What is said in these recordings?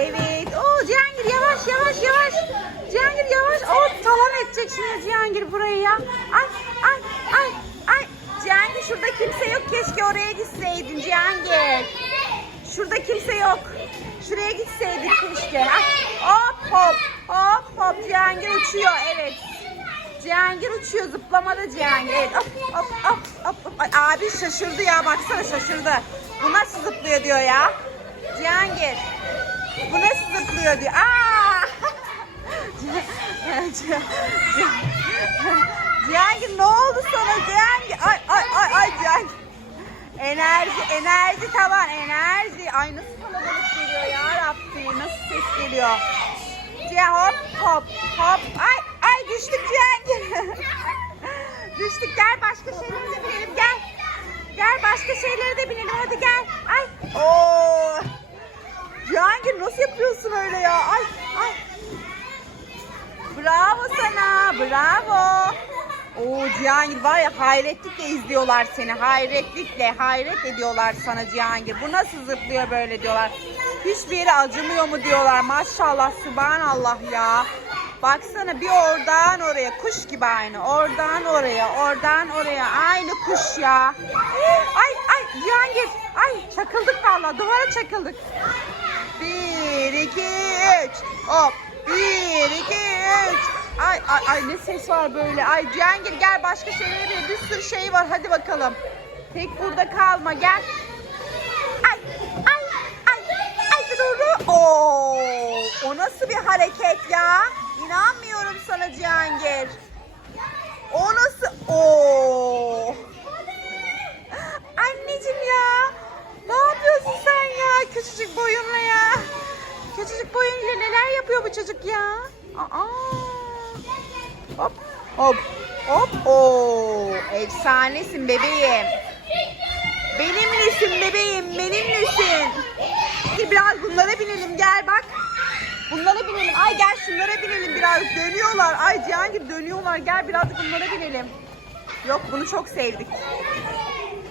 Evet. Oo Cihangir yavaş yavaş yavaş. Cihangir yavaş. Oo talan edecek şimdi Cihangir burayı ya. Ay ay ay ay. Cihangir şurada kimse yok. Keşke oraya gitseydin Cihangir. Şurada kimse yok. Şuraya gitseydin keşke. Ay, hop hop hop hop Cihangir uçuyor. Evet. Cihangir uçuyor. Zıplamada Cihangir. Evet. Hop hop hop hop. hop. Ay, abi şaşırdı ya. Baksana şaşırdı. Bu nasıl zıplıyor diyor ya. Cihangir. Bu nasıl zıplıyor diyor. Aa! Cihangir ne oldu sana Cihangir? Ay ay ay ay Cihangir. Enerji, enerji tavan, enerji. Ay nasıl kalabalık geliyor ya Rabbi. Nasıl ses geliyor. Cihan hop hop hop. Ay ay düştük Cihangir. düştük gel başka şeylere de binelim gel. Gel başka şeylere de binelim hadi gel. Ay. Oo. Cihangir nasıl yapıyorsun öyle ya? Ay ay. Bravo sana. Bravo. Oo Cihangir var ya hayretlikle izliyorlar seni. Hayretlikle hayret ediyorlar sana Cihangir. Bu nasıl zıplıyor böyle diyorlar. Hiçbir yere acımıyor mu diyorlar. Maşallah subhanallah ya. Baksana bir oradan oraya kuş gibi aynı. Oradan oraya, oradan oraya aynı kuş ya. Ay ay Cihangir. Ay çakıldık vallahi duvara çakıldık. Bir, iki, üç. Hop. Bir, iki, üç. Ay ay ay ne ses var böyle. Ay Cihangir gel başka şeylere bir, bir sürü şey var. Hadi bakalım. Tek burada kalma gel. Ay ay ay ay Duru. Oo, o nasıl bir hareket ya? İnanmıyorum sana Cihangir. O nasıl? Oo. Anneciğim ya. Ne yapıyorsun sen ya? Küçücük boyunla ya. Küçücük boyunla neler yapıyor çocuk ya? Aa. Hop hop hop. Oo. Efsanesin bebeğim. Benimlesin bebeğim. Benimlesin. Biraz bunlara binelim gel bak. Bunlara binelim. Ay gel şunlara binelim biraz. Dönüyorlar. Ay Cihangir dönüyorlar. Gel birazcık bunlara binelim. Yok bunu çok sevdik.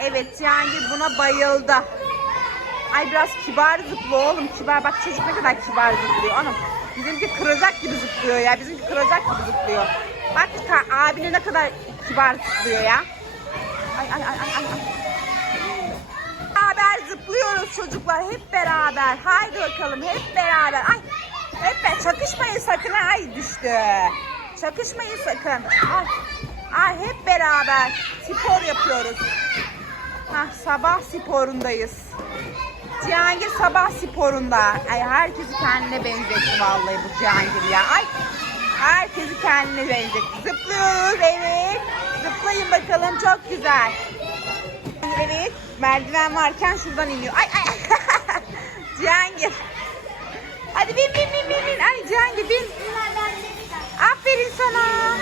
Evet Cihangir buna bayıldı. Ay biraz kibar zıplı oğlum. Kibar bak çocuk ne kadar kibar zıplıyor. Anam bizimki kıracak gibi zıplıyor ya. Bizimki kıracak gibi zıplıyor. Bak abine ne kadar kibar zıplıyor ya. Ay ay ay ay ay. Beraber zıplıyoruz çocuklar hep beraber. Haydi bakalım hep beraber. Ay hep be çakışmayın sakın. Ay düştü. Çakışmayın sakın. Ay, ay hep beraber spor yapıyoruz. Hah, sabah sporundayız. Cihangir sabah sporunda. Ay herkesi kendine benzetti vallahi bu Cihangir ya. Ay herkesi kendine benzetti. Zıplıyoruz evet. Zıplayın bakalım çok güzel. Evet merdiven varken şuradan iniyor. Ay ay ay. Cihangir. Hadi bin bin bin bin bin. Ay Cihangir bin. Aferin sana.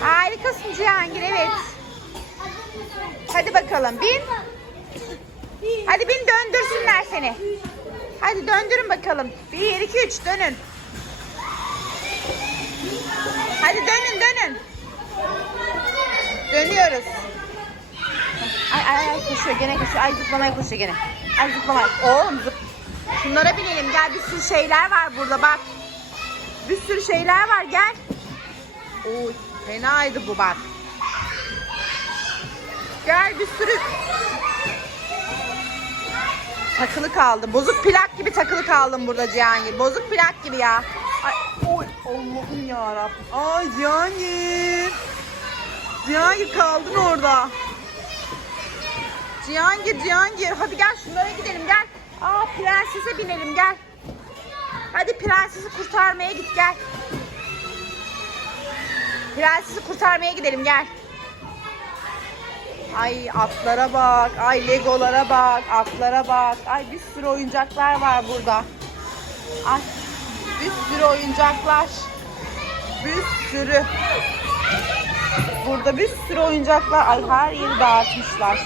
Harikasın Cihangir evet. Hadi bakalım bin. Hadi bin döndürsünler seni. Hadi döndürün bakalım. Bir, iki, üç dönün. Hadi dönün dönün. Dönüyoruz. Ay ay ay koşuyor gene koşuyor. Ay zıplamaya koşuyor gene. Ay zıplamaya. Oğlum zıp. Şunlara binelim gel bir sürü şeyler var burada bak. Bir sürü şeyler var gel. Oy fenaydı bu bak. Gel bir sürü takılı kaldım. Bozuk plak gibi takılı kaldım burada Cihangir. Bozuk plak gibi ya. Ay, oy Allah'ım yarabbim. Ay Cihangir. Cihangir kaldın orada. Cihangir, Cihangir. Hadi gel şunlara gidelim gel. Aa prensese binelim gel. Hadi prensesi kurtarmaya git gel. Prensesi kurtarmaya gidelim gel. Ay atlara bak, ay legolara bak, atlara bak. Ay bir sürü oyuncaklar var burada. Ay bir sürü oyuncaklar. Bir sürü. Burada bir sürü oyuncaklar. Ay her yeri dağıtmışlar.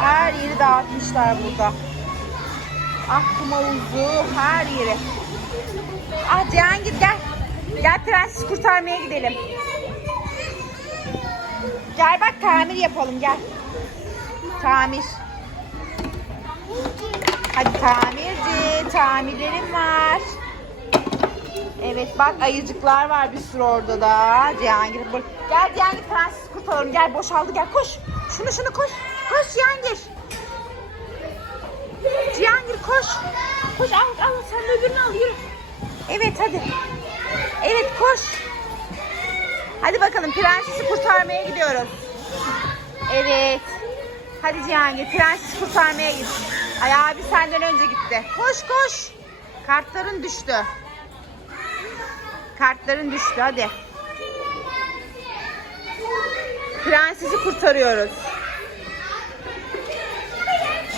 Her yeri dağıtmışlar burada. Ah kum havuzu her yeri. Ah Cihangir gel. Gel prenses kurtarmaya gidelim. Gel bak tamir yapalım gel. Tamir. Hadi tamirci. Samilerim var. Evet bak ayıcıklar var bir sürü orada da. Cihangir. Gel Cihangir prenses kurtaralım. Gel boşaldı gel koş. Şunu şunu koş. Koş Cihangir. Cihangir koş. Koş al al sen öbürünü al yürü. Evet hadi. Evet koş. Hadi bakalım prensesi kurtarmaya gidiyoruz. Evet. Hadi Cihangir prensesi kurtarmaya git. Ay abi senden önce gitti. Koş koş. Kartların düştü. Kartların düştü hadi. Prensesi kurtarıyoruz.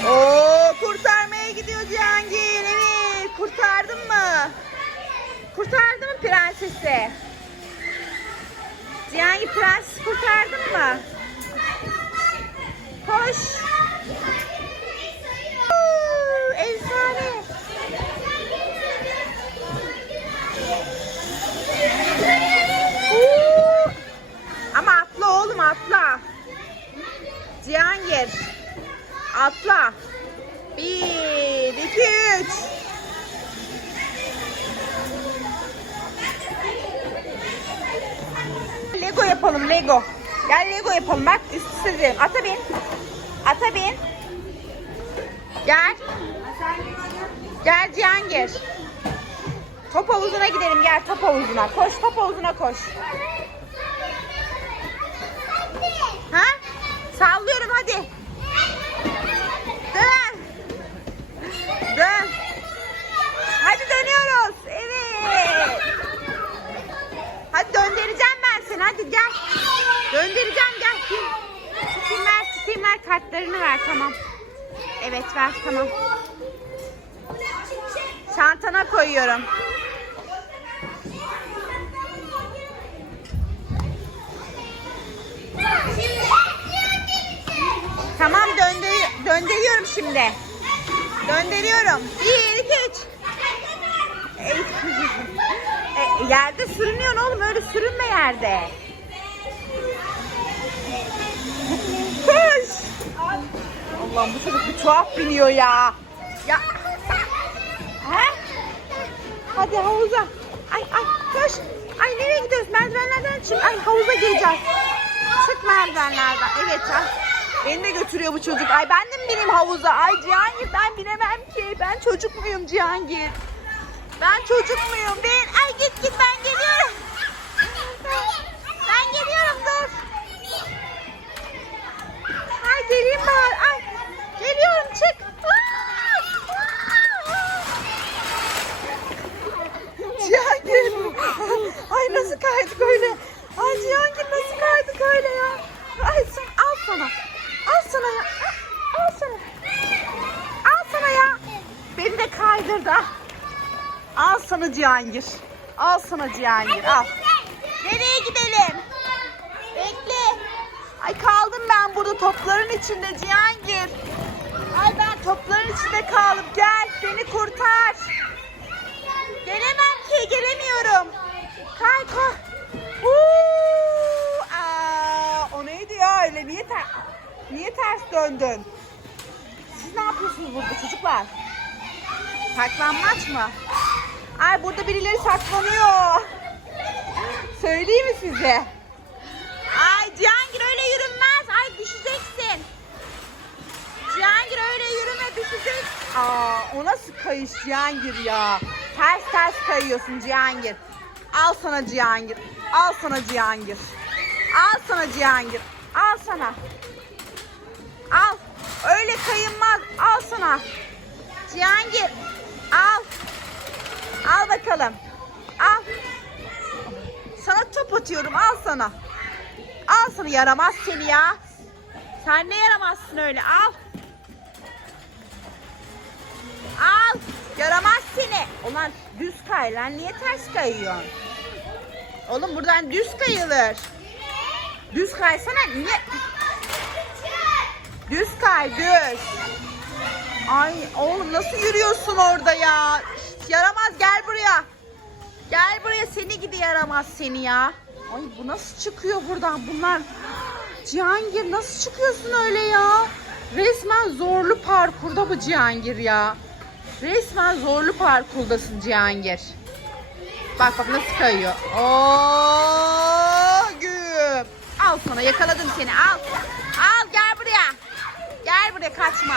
Oo kurtarmaya gidiyor Cihangir. Evet kurtardın mı? Kurtardın mı prensesi? Cihangir prensesi kurtardın mı? Koş. Oo, Efsane. Gel Lego yapalım bak üst üste dizelim. Ata bin. Ata bin. Gel. Gel Cihangir. Top havuzuna gidelim gel top havuzuna. Koş top havuzuna koş. Ha? Sallıyorum hadi. Dön. Dön. Hadi dönüyoruz. Evet. Hadi döndüreceğim ben seni. Hadi gel. Döndüreceğim gel. Tutayım ver, tutayım ver. Kartlarını ver. Tamam. Evet ver. Tamam. Çantana koyuyorum. Tamam döndür döndürüyorum şimdi. Döndürüyorum. Bir, iki, üç. E, yerde sürünüyorsun oğlum öyle sürünme yerde. Koş. Allah'ım bu çocuk bir tuhaf biniyor ya. Ya. Hadi havuza. Ay ay koş. Ay nereye gidiyoruz? Merdivenlerden çık. Ay havuza gireceğiz. Çık merdivenlerden. Evet ha. Beni de götürüyor bu çocuk. Ay ben de mi bineyim havuza? Ay Cihangir ben binemem ki. Ben çocuk muyum Cihangir? Ben çocuk muyum? Ben ay git git ben geliyorum. Ben geliyorum dur. Ay geleyim bari. Ay geliyorum çık. Cihangir. Ay nasıl kaydık öyle? Ay Cihangir nasıl kaydık öyle ya? Ay sen al sana. Al sana ya. Al sana. Al sana ya. Beni de kaydırdı. Al. Al sana Cihangir. Al sana Cihangir al. Nereye gidelim? Bekle. Ay kaldım ben burada topların içinde Cihangir. Ay ben topların içinde kaldım. Gel beni kurtar. Gelemem ki gelemiyorum. Kay koy. O neydi ya öyle? Niye, ter niye ters döndün? Siz ne yapıyorsunuz burada çocuklar? Saklanmaç mı? Ay burada birileri saklanıyor. Söyleyeyim mi size? Ay Cihangir öyle yürünmez. Ay düşeceksin. Cihangir öyle yürüme düşecek. Aa o nasıl kayış Cihangir ya? Ters ters kayıyorsun Cihangir. Al sana Cihangir. Al sana Cihangir. Al sana Cihangir. Al sana. Al. Öyle kayınmaz. Al sana. Cihangir. Al. Al bakalım. Al. Sana top atıyorum. Al sana. Al sana yaramaz seni ya. Sen ne yaramazsın öyle. Al. Al. Yaramaz seni. Ulan düz kay lan. Niye ters kayıyorsun? Oğlum buradan düz kayılır. Düz kaysana. Niye? Düz kay düz. Ay oğlum nasıl yürüyorsun orada ya? Yaramaz gel buraya. Gel buraya seni gidi yaramaz seni ya. Ay bu nasıl çıkıyor buradan bunlar? Cihangir nasıl çıkıyorsun öyle ya? Resmen zorlu parkurda bu Cihangir ya. Resmen zorlu parkurdasın Cihangir. Bak bak nasıl kayıyor. Oo. Al sana yakaladım seni al. Al gel buraya. Gel buraya kaçma.